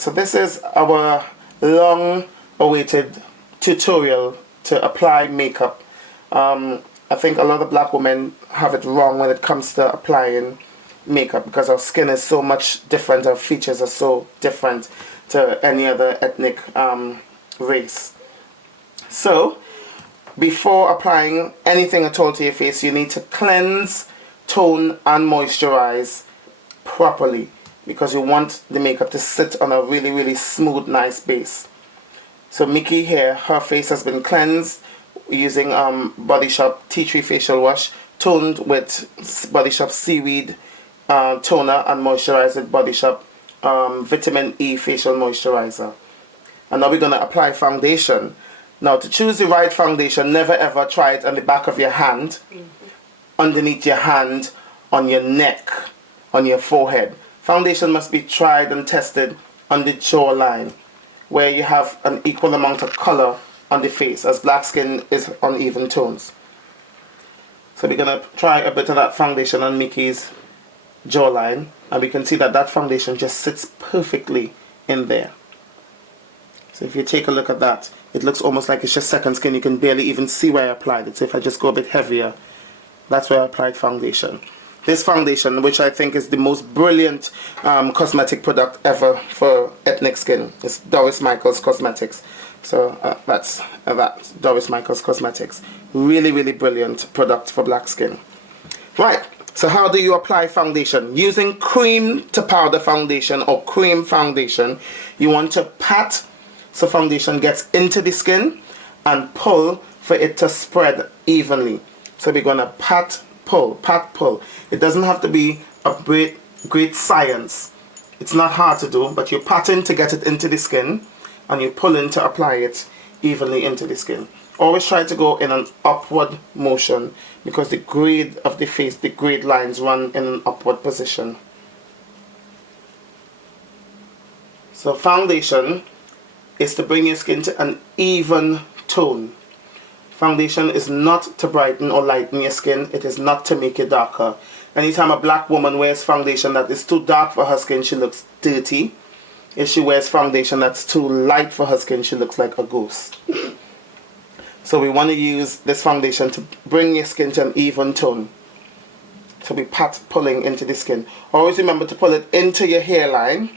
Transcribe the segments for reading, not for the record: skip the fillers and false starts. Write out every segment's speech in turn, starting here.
Alright, so this is our long awaited tutorial to apply makeup. I think a lot of black women have it wrong when it comes to applying makeup because our skin is so much different, our features are so different to any other ethnic race. So, before applying anything at all to your face, you need to cleanse, tone and moisturize properly because you want the makeup to sit on a really smooth, nice base. So Mickey here, her face has been cleansed using Body Shop Tea Tree Facial Wash, toned with Body Shop Seaweed Toner and moisturized with Body Shop Vitamin E Facial Moisturizer. And now we're going to apply foundation. Now to choose the right foundation, never ever try it on the back of your hand, underneath your hand, on your neck, on your forehead. Foundation must be tried and tested on the jawline, where you have an equal amount of color on the face, as black skin is uneven tones. So we're going to try a bit of that foundation on Mickey's jawline, and we can see that that foundation just sits perfectly in there. So if you take a look at that, it looks almost like it's just second skin. You can barely even see where I applied it. So if I just go a bit heavier, that's where I applied foundation. This foundation, which I think is the most brilliant cosmetic product ever for ethnic skin, is Doris Michaels Cosmetics. So that's Doris Michaels Cosmetics. Really brilliant product for black skin. Right, so how do you apply foundation? Using cream to powder foundation or cream foundation, you want to pat so foundation gets into the skin and pull for it to spread evenly. So we're going to pat, pull. It doesn't have to be a great science. It's not hard to do, but you're patting to get it into the skin and you pull in to apply it evenly into the skin. Always try to go in an upward motion because the grade of the face, the grade lines run in an upward position. So foundation is to bring your skin to an even tone. Foundation is not to brighten or lighten your skin. It is not to make it darker. Anytime a black woman wears foundation that is too dark for her skin, she looks dirty. If she wears foundation that's too light for her skin, she looks like a ghost. So we want to use this foundation to bring your skin to an even tone. So we pat pulling into the skin. Always remember to pull it into your hairline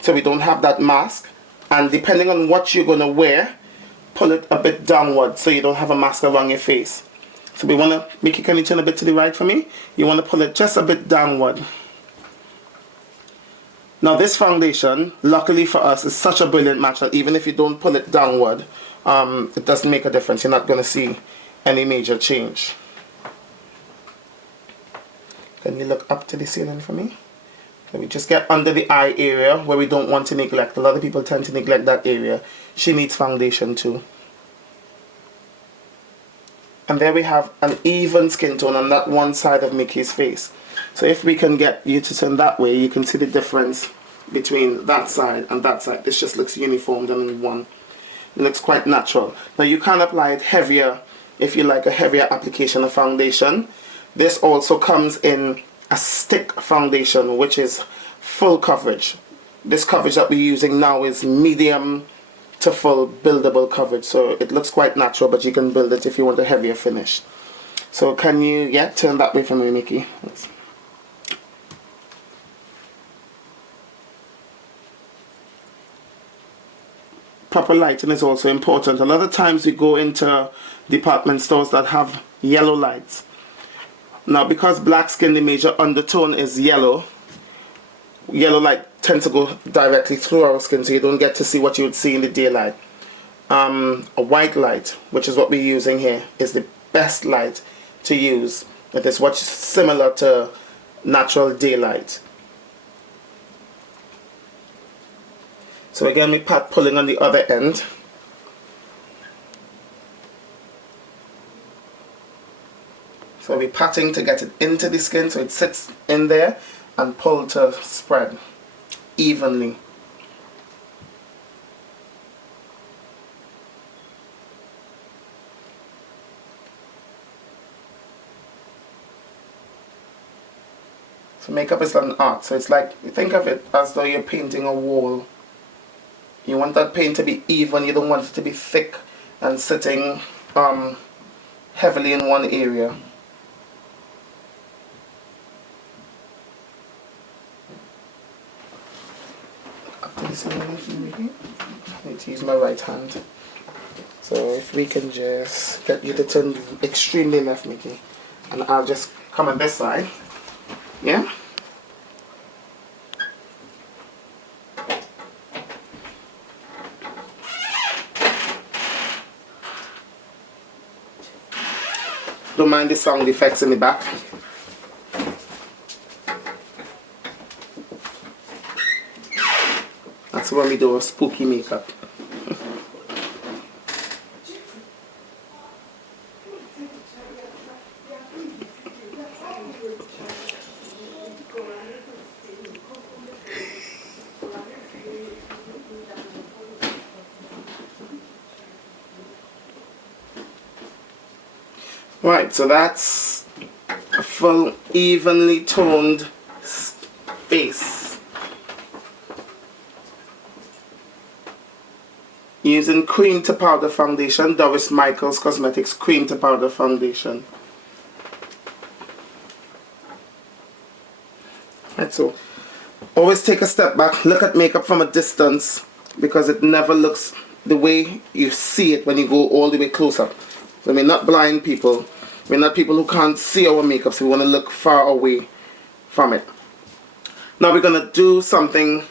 so we don't have that mask. And depending on what you're going to wear, pull it a bit downward so you don't have a mask around your face. So we want to make it, can you turn a bit to the right for me? You want to pull it just a bit downward. Now this foundation, luckily for us, is such a brilliant match that even if you don't pull it downward, it doesn't make a difference. You're not going to see any major change. Can you look up to the ceiling for me? So we just get under the eye area where we don't want to neglect. A lot of people tend to neglect that area. She needs foundation too. And there we have an even skin tone on that one side of Mickey's face. So if we can get you to turn that way, you can see the difference between that side and that side. This just looks uniformed and in one. It looks quite natural. Now you can apply it heavier if you like a heavier application of foundation. This also comes in a stick foundation, which is full coverage. This coverage that we're using now is medium to full buildable coverage, so it looks quite natural, but you can build it if you want a heavier finish. So can you turn that way for me, Mickey? Proper lighting is also important. A lot of times we go into department stores that have yellow lights. Now because black skin, the major undertone is yellow. Yellow light tends to go directly through our skin, so you don't get to see what you would see in the daylight. A white light, which is what we're using here, is the best light to use. It is what's similar to natural daylight. So again, we pat pulling on the other end. So we're patting to get it into the skin so it sits in there, and pull to spread evenly. So makeup is an art. So it's like, think of it as though you're painting a wall. You want that paint to be even. You don't want it to be thick and sitting heavily in one area. I need to use my right hand. So if we can just get you to turn extremely left, Mickey, and I'll just come on this side. Yeah? Don't mind the sound effects in the back. That's when we do a spooky makeup. Right, so that's a full, evenly toned face. Using cream to powder foundation, Doris Michaels Cosmetics cream to powder foundation. Right, so always take a step back, look at makeup from a distance, because it never looks the way you see it when you go all the way close up. So we're not blind people. We're not people who can't see our makeup, so we want to look far away from it. Now we're going to do something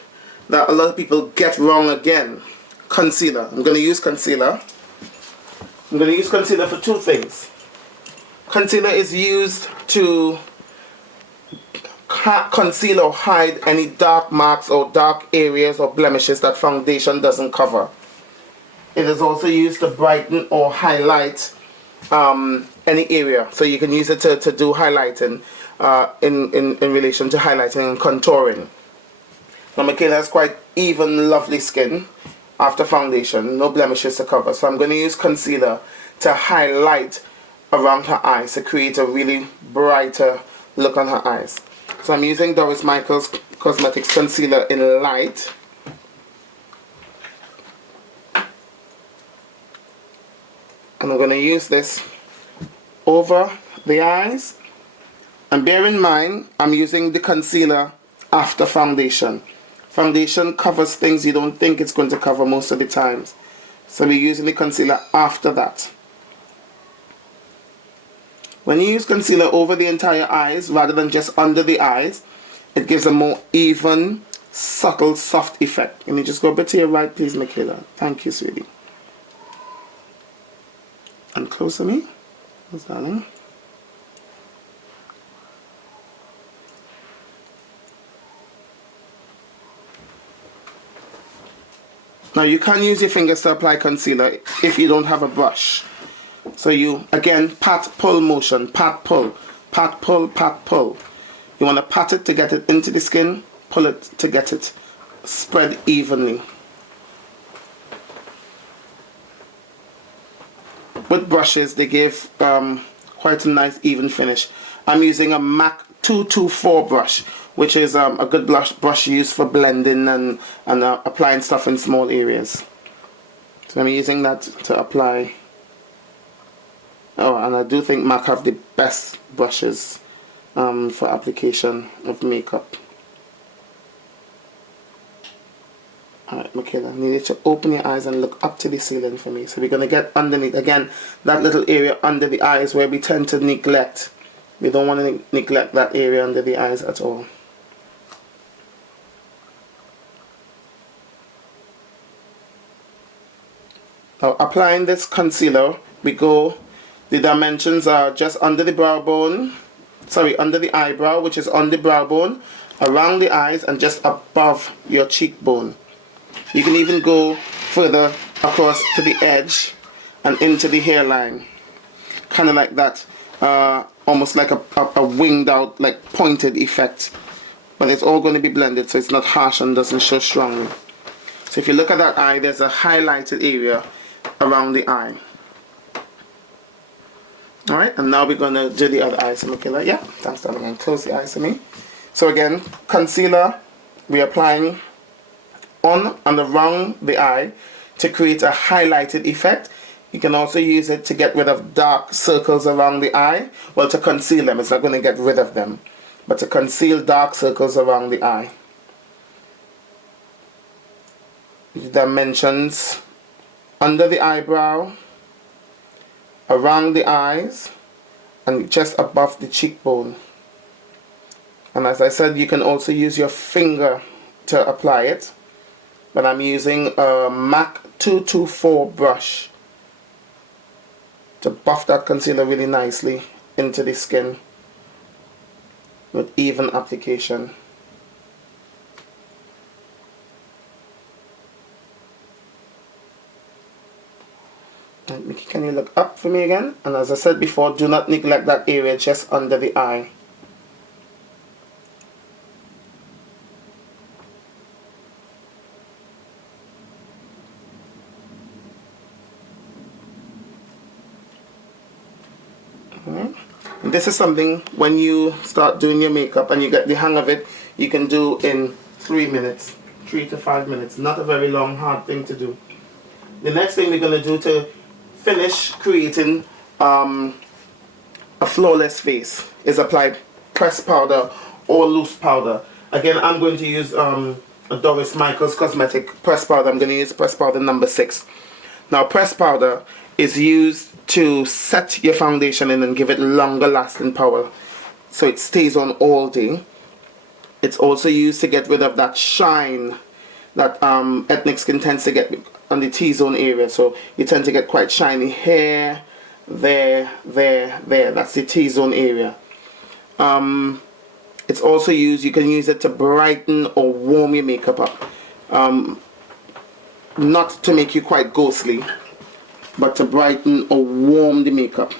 that a lot of people get wrong again. Concealer. I'm going to use concealer. I'm going to use concealer for two things. Concealer is used to conceal or hide any dark marks or dark areas or blemishes that foundation doesn't cover. It is also used to brighten or highlight any area, so you can use it to do highlighting in relation to highlighting and contouring. Now Michaela has quite even, lovely skin after foundation, no blemishes to cover, so I'm going to use concealer to highlight around her eyes to create a really brighter look on her eyes. So I'm using Doris Michaels Cosmetics concealer in light. And I'm going to use this over the eyes. And bear in mind, I'm using the concealer after foundation. Foundation covers things you don't think it's going to cover most of the times. So we're using the concealer after that. When you use concealer over the entire eyes rather than just under the eyes, it gives a more even, subtle, soft effect. Can you just go a bit to your right, please, Michaela? Thank you, sweetie. And close to me, darling. Now you can use your fingers to apply concealer if you don't have a brush. So you, again, pat, pull motion, pat, pull, pat, pull, pat, pull. You want to pat it to get it into the skin, pull it to get it spread evenly. With brushes, they give quite a nice even finish. I'm using a MAC 224 brush, which is a good brush used for blending and applying stuff in small areas. So I'm using that to apply. Oh, and I do think MAC have the best brushes for application of makeup. Alright, Michaela, I need you to open your eyes and look up to the ceiling for me. So we're going to get underneath, again, that little area under the eyes where we tend to neglect. We don't want to neglect that area under the eyes at all. Now, applying this concealer, we go, the dimensions are just under the brow bone, sorry, under the eyebrow, which is on the brow bone, around the eyes, and just above your cheekbone. You can even go further across to the edge and into the hairline. Kind of like that, almost like a winged out, like pointed effect. But it's all going to be blended so it's not harsh and doesn't show strongly. So if you look at that eye, there's a highlighted area around the eye. Alright, and now we're going to do the other eye. So Michaela, yeah, thanks darling, and close the eyes to me. So again, concealer we're applying on and around the eye to create a highlighted effect. You can also use it to get rid of dark circles around the eye. Well, to conceal them. It's not going to get rid of them, but to conceal dark circles around the eye. Dimensions under the eyebrow, around the eyes, and just above the cheekbone. And as I said, you can also use your finger to apply it, but I'm using a MAC 224 brush to buff that concealer really nicely into the skin with even application. And Mickey, can you look up for me again? And as I said before, do not neglect that area just under the eye. And this is something when you start doing your makeup and you get the hang of it, you can do in 3 minutes, 3 to 5 minutes. Not a very long, hard thing to do. The next thing we're going to do to finish creating a flawless face is apply pressed powder or loose powder. Again, I'm going to use a Doris Michaels Cosmetic pressed powder. I'm going to use pressed powder number 6. Now, pressed powder is used to set your foundation in and give it longer lasting power so it stays on all day. It's also used to get rid of that shine that ethnic skin tends to get on the T-zone area. So you tend to get quite shiny hair, there. That's the T-zone area. It's also used, you can use it to brighten or warm your makeup up. Not to make you quite ghostly, but to brighten or warm the makeup.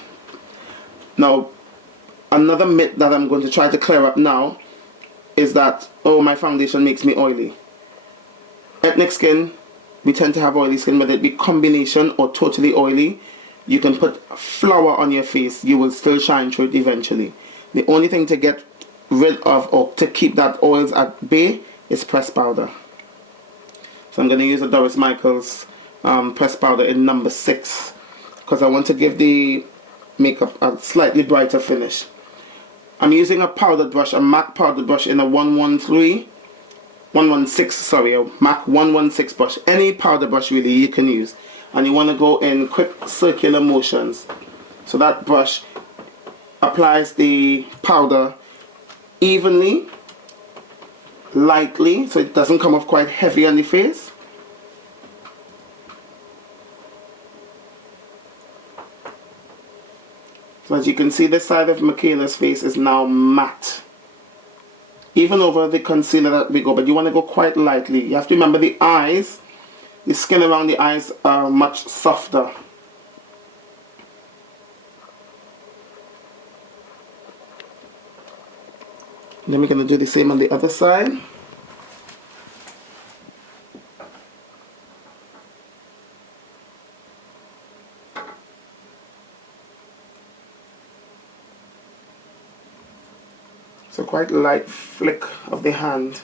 Now, another myth that I'm going to try to clear up now is that, oh, my foundation makes me oily. Ethnic skin, we tend to have oily skin, whether it be combination or totally oily. You can put flour on your face, you will still shine through it eventually. The only thing to get rid of or to keep that oils at bay is pressed powder. So I'm going to use a Doris Michaels pressed powder in number 6 because I want to give the makeup a slightly brighter finish. I'm using a powder brush, a MAC powder brush in a 116, a MAC 116 brush. Any powder brush really you can use. And you want to go in quick circular motions. So that brush applies the powder evenly, lightly, so it doesn't come off quite heavy on the face. So as you can see, this side of Michaela's face is now matte. Even over the concealer that we go, but you want to go quite lightly. You have to remember the eyes, the skin around the eyes are much softer. Then we're going to do the same on the other side. So quite light flick of the hand.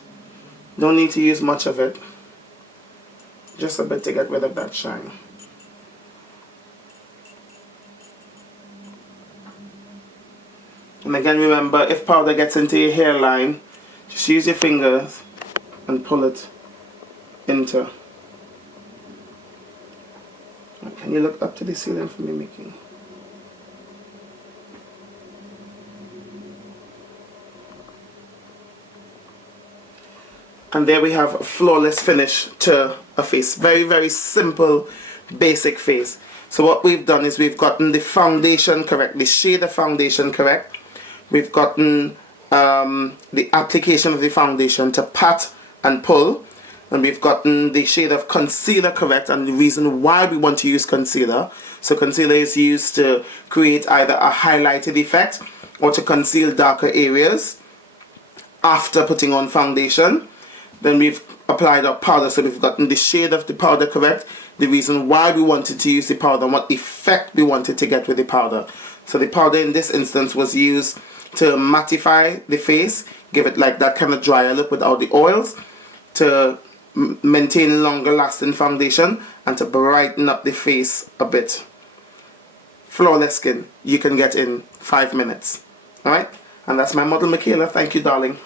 Don't need to use much of it. Just a bit to get rid of that shine. And again, remember, if powder gets into your hairline, just use your fingers and pull it into. Can you look up to the ceiling for me, Mickey? And there we have a flawless finish to a face. Very, very simple, basic face. So what we've done is we've gotten the foundation correct, the shade of foundation correct. We've gotten the application of the foundation to pat and pull. And we've gotten the shade of concealer correct and the reason why we want to use concealer. So concealer is used to create either a highlighted effect or to conceal darker areas after putting on foundation. Then we've applied our powder, so we've gotten the shade of the powder correct, the reason why we wanted to use the powder, and what effect we wanted to get with the powder. So the powder in this instance was used to mattify the face, give it like that kind of drier look without the oils, to maintain longer lasting foundation, and to brighten up the face a bit. Flawless skin you can get in 5 minutes. Alright, and that's my model Michaela. Thank you, darling.